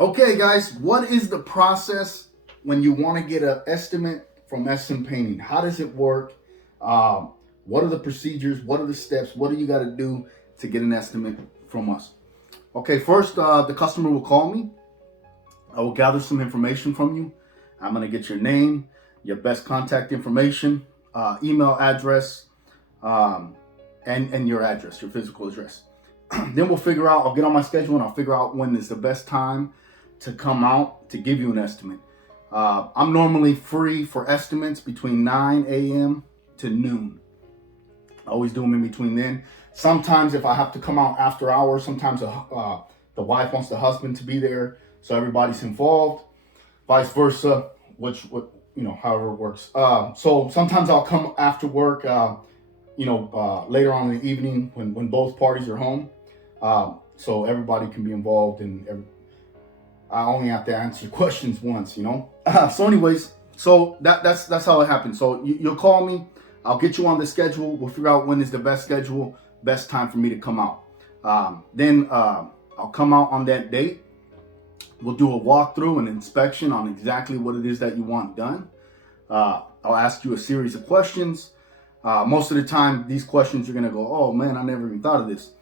Okay, guys, what is the process when you want to get an estimate from SM Painting? How does it work? What are the procedures? What are the steps? What do you got to do to get an estimate from us? Okay, first, the customer will call me. I will gather some information from you. I'm going to get your name, your best contact information, email address, um, and your address, your physical address. Then we'll figure out, I'll get on my schedule and I'll figure out when is the best time to come out to give you an estimate. I'm normally free for estimates between 9 a.m. to noon. I always do them in between then. Sometimes if I have to come out after hours, sometimes the wife wants the husband to be there, so everybody's involved. Vice versa, however it works. So sometimes I'll come after work, later on in the evening when both parties are home, so everybody can be involved and I only have to answer questions once. So anyways, so that's how it happens. So you'll call me. I'll get you on the schedule. We'll figure out when is the best time for me to come out. Then I'll come out on that date. We'll do a walkthrough and inspection on exactly what it is that you want done. I'll ask you a series of questions. Most of the time, these questions you're gonna go, "Oh man, I never even thought of this."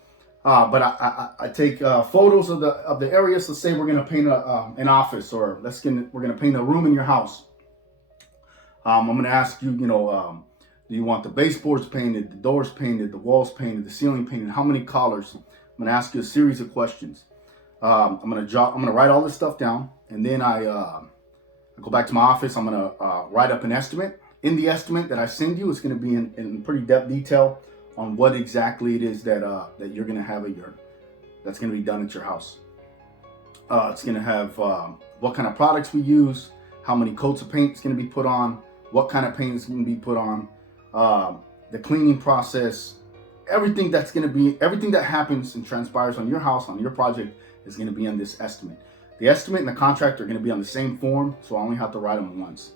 But I take photos of the areas. Let's say we're gonna paint an office, or we're gonna paint a room in your house. I'm gonna ask you, do you want the baseboards painted, the doors painted, the walls painted, the ceiling painted? How many colors? I'm gonna ask you a series of questions. I'm gonna write all this stuff down, and then I go back to my office. I'm gonna write up an estimate. In the estimate that I send you, it's gonna be in pretty depth detail on what exactly it is that you're gonna have that's gonna be done at your house. It's gonna have what kind of products we use, how many coats of paint is gonna be put on, what kind of paint is gonna be put on, the cleaning process, everything that happens and transpires on your house, on your project, is gonna be on this estimate. The estimate and the contract are gonna be on the same form, so I only have to write them once.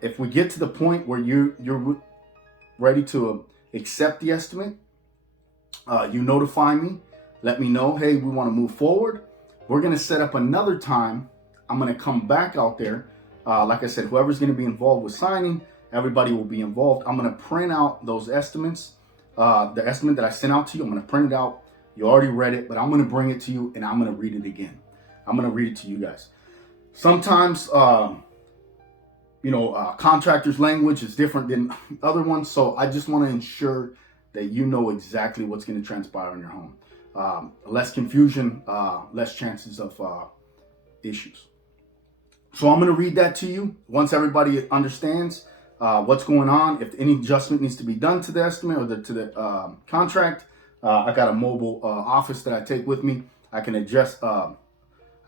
If we get to the point where you're ready to accept the estimate, you notify me, let me know, hey, we want to move forward. We're going to set up another time. I'm going to come back out there. Like I said, whoever's going to be involved with signing, everybody will be involved. I'm going to print out those estimates. The estimate that I sent out to you, I'm going to print it out. You already read it, but I'm going to bring it to you and I'm going to read it again. I'm going to read it to you guys. Sometimes, contractor's language is different than other ones. So I just want to ensure that you know exactly what's going to transpire in your home. Less confusion, less chances of issues. So I'm going to read that to you. Once everybody understands what's going on, if any adjustment needs to be done to the estimate or to the contract, I got a mobile office that I take with me. I can adjust, I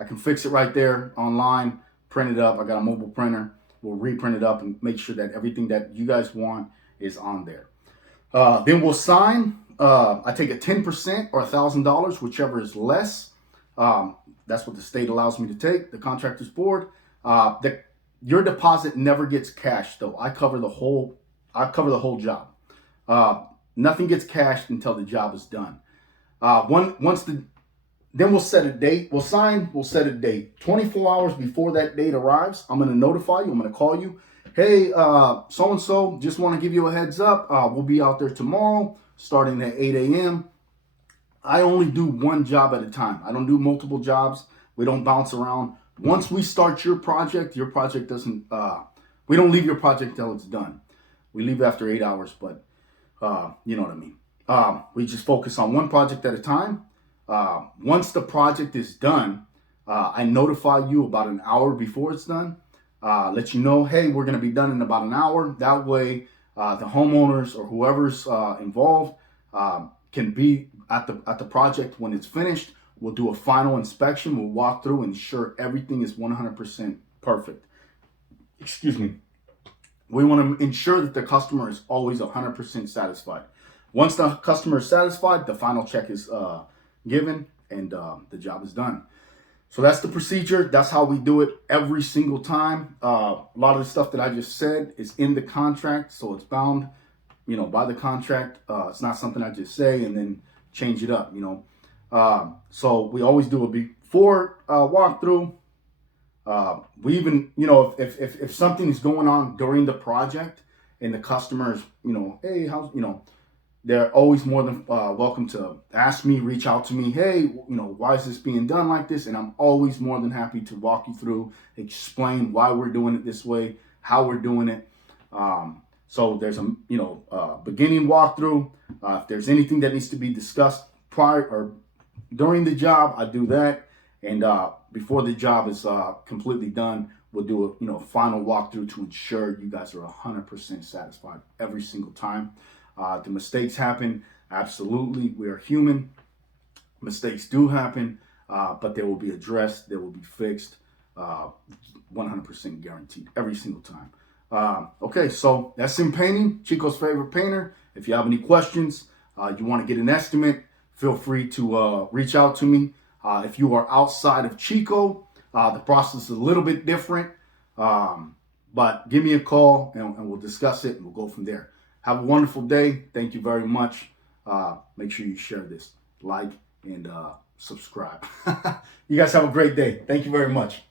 can fix it right there online, print it up. I got a mobile printer. We'll reprint it up and make sure that everything that you guys want is on there. Then we'll sign. I take a 10% or $1,000, whichever is less. That's what the state allows me to take, the contractor's board. Your deposit never gets cashed, though. I cover the whole job. Nothing gets cashed until the job is done. Then we'll set a date. We'll sign. We'll set a date. 24 hours before that date arrives, I'm going to notify you. I'm going to call you. Hey, so-and-so, just want to give you a heads up. We'll be out there tomorrow starting at 8 a.m. I only do one job at a time. I don't do multiple jobs. We don't bounce around. Once we start your project doesn't, we don't leave your project until it's done. We leave after 8 hours, but you know what I mean. We just focus on one project at a time. Once the project is done, I notify you about an hour before it's done. Let you know, hey, we're going to be done in about an hour. That way, the homeowners or whoever's involved can be at the project when it's finished. We'll do a final inspection. We'll walk through and ensure everything is 100% perfect. Excuse me. We want to ensure that the customer is always 100% satisfied. Once the customer is satisfied, the final check is given and the job is done. So that's the procedure. That's how we do it every single time. A lot of the stuff that I just said is in the contract, so it's bound, by the contract. It's not something I just say and then change it up. So we always do a before walkthrough, we even, if something is going on during the project and the customers, hey, how's, they're always more than welcome to ask me, reach out to me. Hey, why is this being done like this? And I'm always more than happy to walk you through, explain why we're doing it this way, how we're doing it. So there's a, beginning walkthrough. If there's anything that needs to be discussed prior or during the job, I do that. And before the job is completely done, we'll do a final walkthrough to ensure you guys are 100% satisfied every single time. The mistakes happen, absolutely. We are human. Mistakes do happen, but they will be addressed. They will be fixed, 100% guaranteed every single time. Okay, so that's Sim Painting, Chico's favorite painter. If you have any questions, you want to get an estimate, feel free to reach out to me. If you are outside of Chico, the process is a little bit different, but give me a call and we'll discuss it and we'll go from there. Have a wonderful day. Thank you very much. Make sure you share this, like, and subscribe. You guys have a great day. Thank you very much.